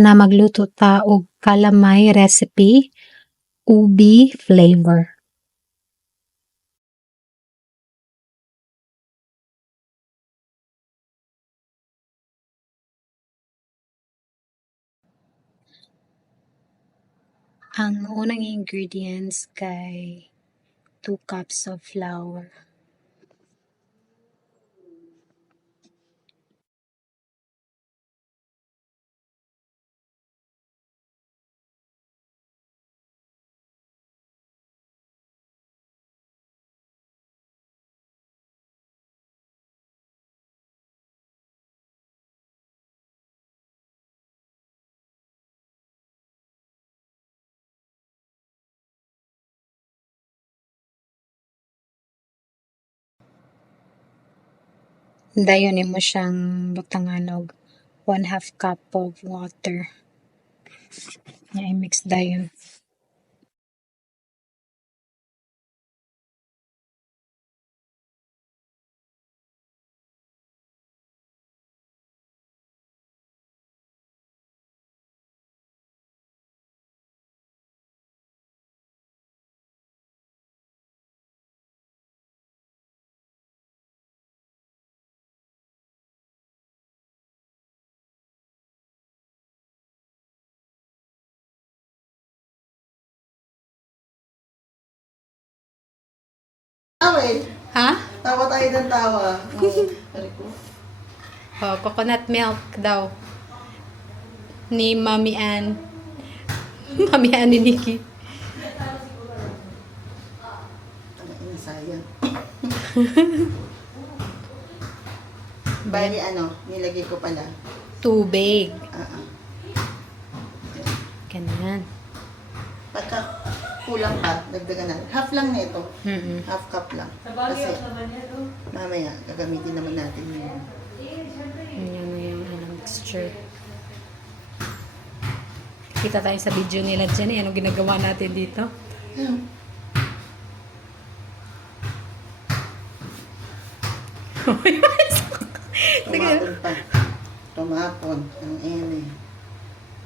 na magluto ta og kalamay recipe, ubi flavor. Ang unang ingredients kay 2 cups of flour. Dayon nimo siyang butangan og 1/2 cup of water. I-mix dayon. Ha? Tawa tayo ng tawa. Oh, coconut milk daw. Ni Mami Ann. Mami Ann ni Nikki. Sayang. Bali nilagay ko pala. Tubig. Ganyan. Pagka kulang pa, dagdagan na. Half lang nito. Half cup lang. Kasi mamaya, gagamitin naman natin yun. Yan na yung mixture. Kita tayo sa video nila dyan. Anong ginagawa natin dito? Tumapon pa. Tumapon. Ang ene.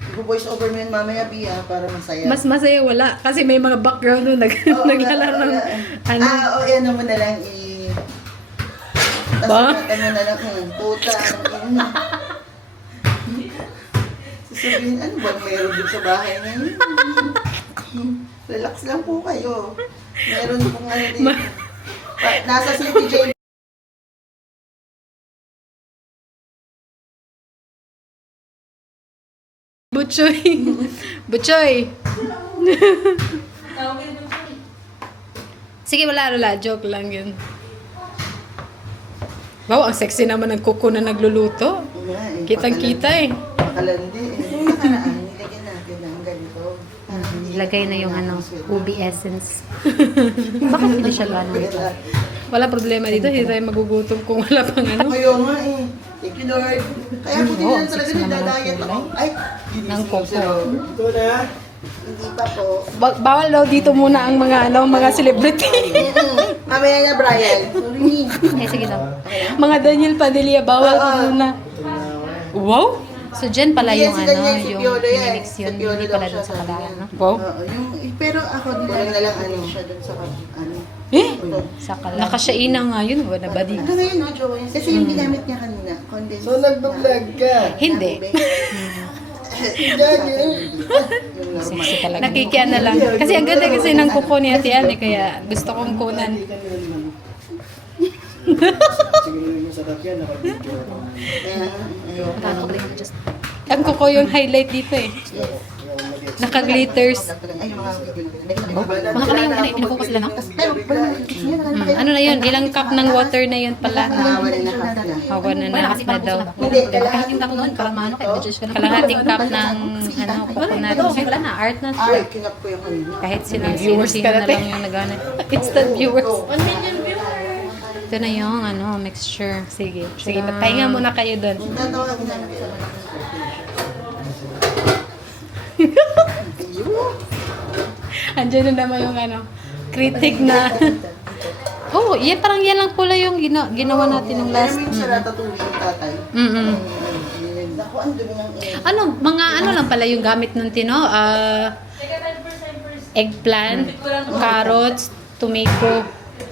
I-voice over mo yun mamaya, Bia, para masaya. Mas masaya wala. Kasi may mga background nun naglalaro ng ano. Ano mo na lang Ba? Tapos mo na lang, puta, sasabihin, ano ba meron din sa bahay ngayon? Relax lang po kayo. Meron pong din. Nasa City J. Butchoy. Butchoy. Sige, wala. Joke lang yun. Wow, ang sexy naman ng kuko na nagluluto. Kitang-kita eh. Makalandi eh. Nakaraan, nilagyan natin ng ganito. Ilagay na yung ubi essence. Bakit hindi siya gano'n? Wala problema dito, hindi tayo magugutom kung wala pang Ayaw nga eh. Thank you, Lord. Kaya po din lang talaga nagdadayat ako. Ay, ng coco. Ito na. Hindi pa po. Bawal daw dito muna ang mga celebrity. Mamaya na, Brian. Sorry. Sige daw. Mga Daniel Padilla, bawal muna. Wow! So, dyan pala yung yung mix yun. Hindi pala dun sa kalaan, no? Wow. Pero ako din na lang siya dun sa Sa kalaan. Nakasyaina nga yun, wala ba dito? Hanggang ngayon, no, Joey? Kasi yung ginamit niya kanina, condensed. So, nagbablog ka? Hindi. Sexy talaga. Nakikian na lang. Kasi ang ganda kasi ng kuko ni Ate Anne, kaya gusto kong kunan. Siguro yung sarap yan, nakabidyo. Ang kuko yung highlight dito eh. Naka-glitters. Mga kamay yung pinukuha sila, no? Ano na yun? Ilang cup ng water na yun pala? Hawa na nahas na daw. Kalahating cup nun, kalahating cup ng coconut. Wala na, art na. Ay, kinap ko yung kanina. Kahit sino na lang yung nagana. Instant viewers. 1 million viewers. Ito na yung mixture. Sige, pahinga muna kayo doon. Tatawagin namin sa Andiyan na naman yung critic na. Oh, parang yan lang pala yung ginawa natin ng last. Alam mo yung sa ratatouille yung tatay? Mm-mm. Naku, ang dumi ng Ano, mga ano lang pala yung gamit ng Tino? Eggplant, carrots, tomato,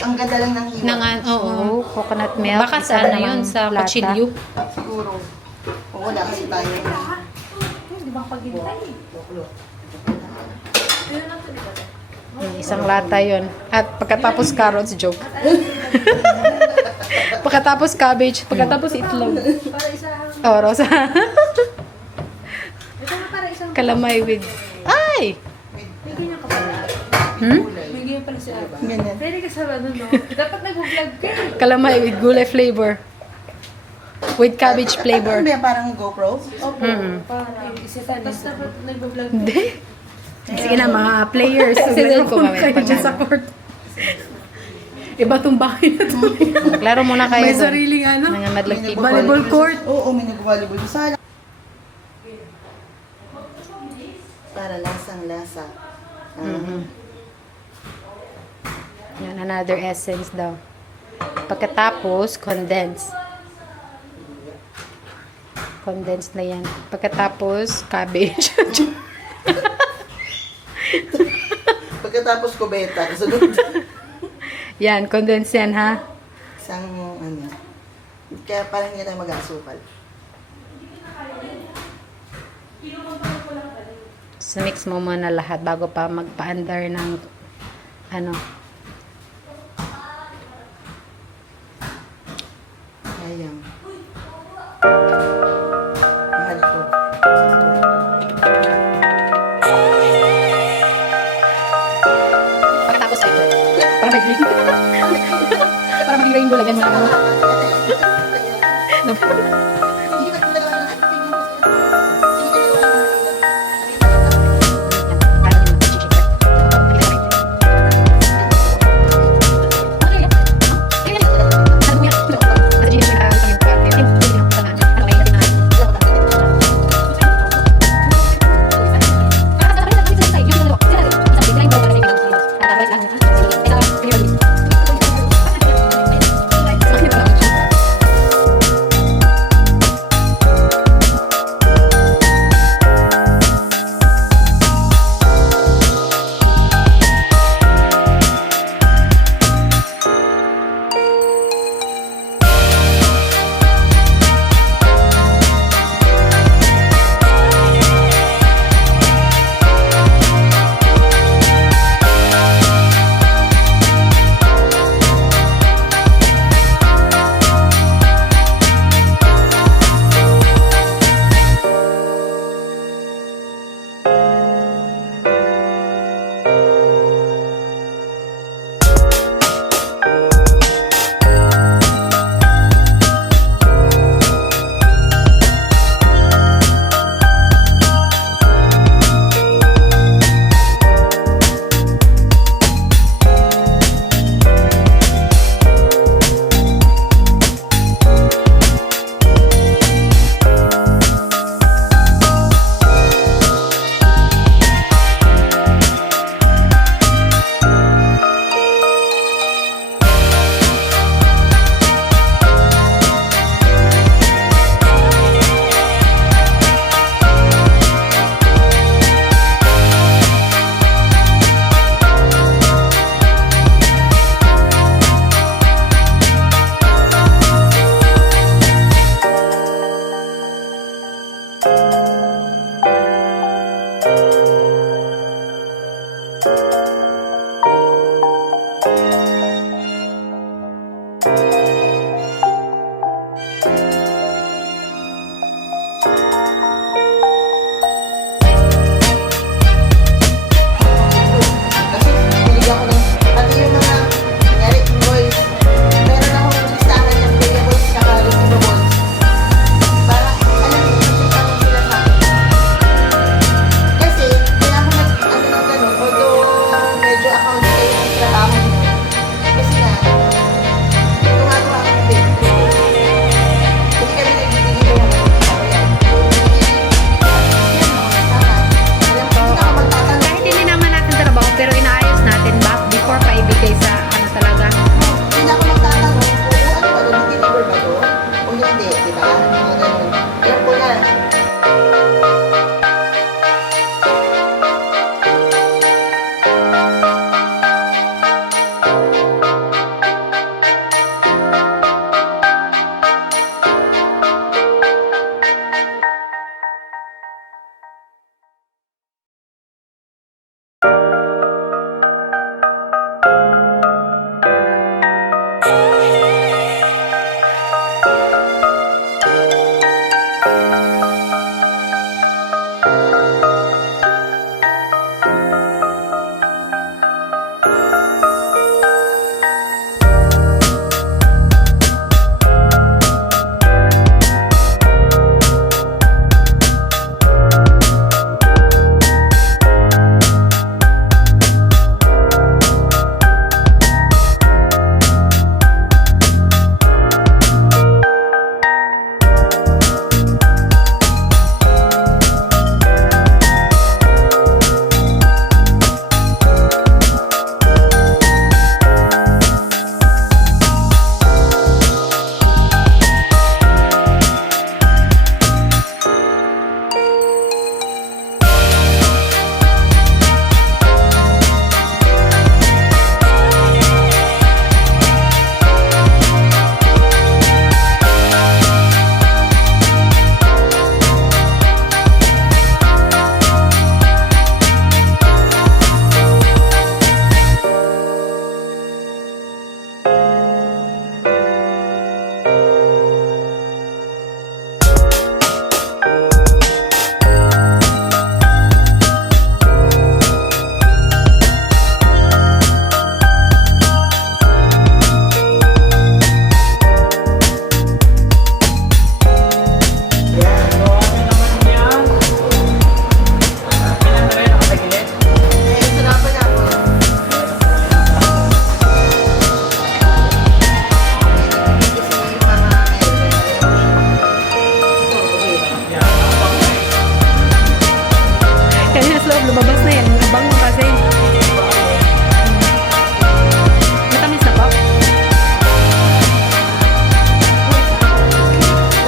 Ang ganda lang ng hiwa. oo. Coconut milk. Baka sa ano yun, sa lata. kutsilyo. Siguro. Oo, wala kasi tayo. Isang lata yun. At pagkatapos carrots, joke. Pagkatapos cabbage, pagkatapos itlog. Oh, rosa. Kalamay with... Ay! Ganyan. Pwede ka sa ano, no? Dapat nag-vlog ka. Kalamay with gulay flavor. With cabbage flavor. Ano ba yan, parang GoPro? Opo. Parang isitan. Tapos dapat nag-vlog ka. Hindi. Sige na, mga players. Sisend ko kami. Kayo dyan sa court. Iba tong bahay na to. Maglaro muna kayo May doon. sariling ano. Mga madlang people. Volleyball court. Oo, may nag-volleyball. Sana. Para lasang-lasa. Yan, another essence daw. Pagkatapos, condense. Condense na yan. Pagkatapos, cabbage. Pagkatapos kubeta, kasunod. Yan, condense yan ha. Isang ano. Kaya parang hindi tayo mag-asukal. So, mix mo muna lahat bago pa magpa-under ng ano. Ayan. Mahal ko. Pagkatapos ay para may green. Para maging rainbow lagyan mo lang. Kanina sa loob, lumabas na yan. Bango kasi. Matamis na ba?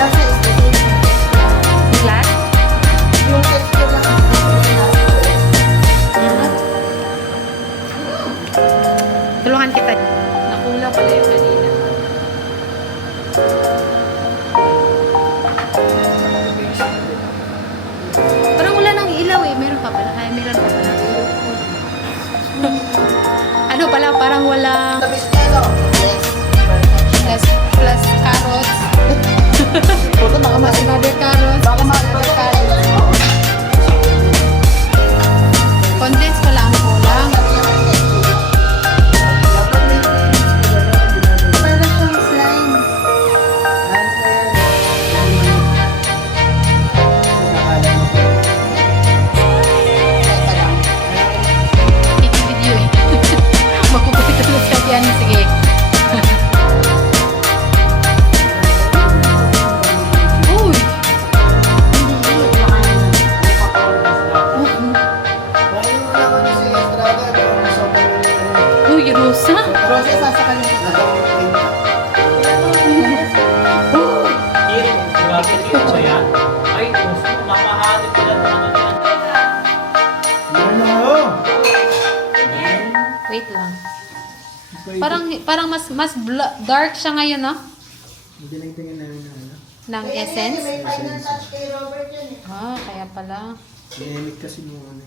Lasa is the same. Flat? Yung texture lang ang Tulungan kita. Nakula pala yung kanina. Parang wala nang ilaw eh. Meron pa pala. Ay, meron pa pala. Ano pala, parang wala tamis niya, no? Yes. plus carrots. Puto, baka Another carrots. Baka Another carrots. Condensed pala ang kulang. Para siyang slime. Video eh. Magkukulit ulit sa yan. Sige. Uy! Uy, Rosa. Process, sasakalin ko. Bakit yun ba yan? Ay, gusto ko mamahalin ko lang naman yan. Wait lang. Parang mas dark siya ngayon, no? Hindi lang tingin namin na ano. Ng essence. May final touch kay Robert yun eh. Ah, kaya pala. Limit kasi nung ano.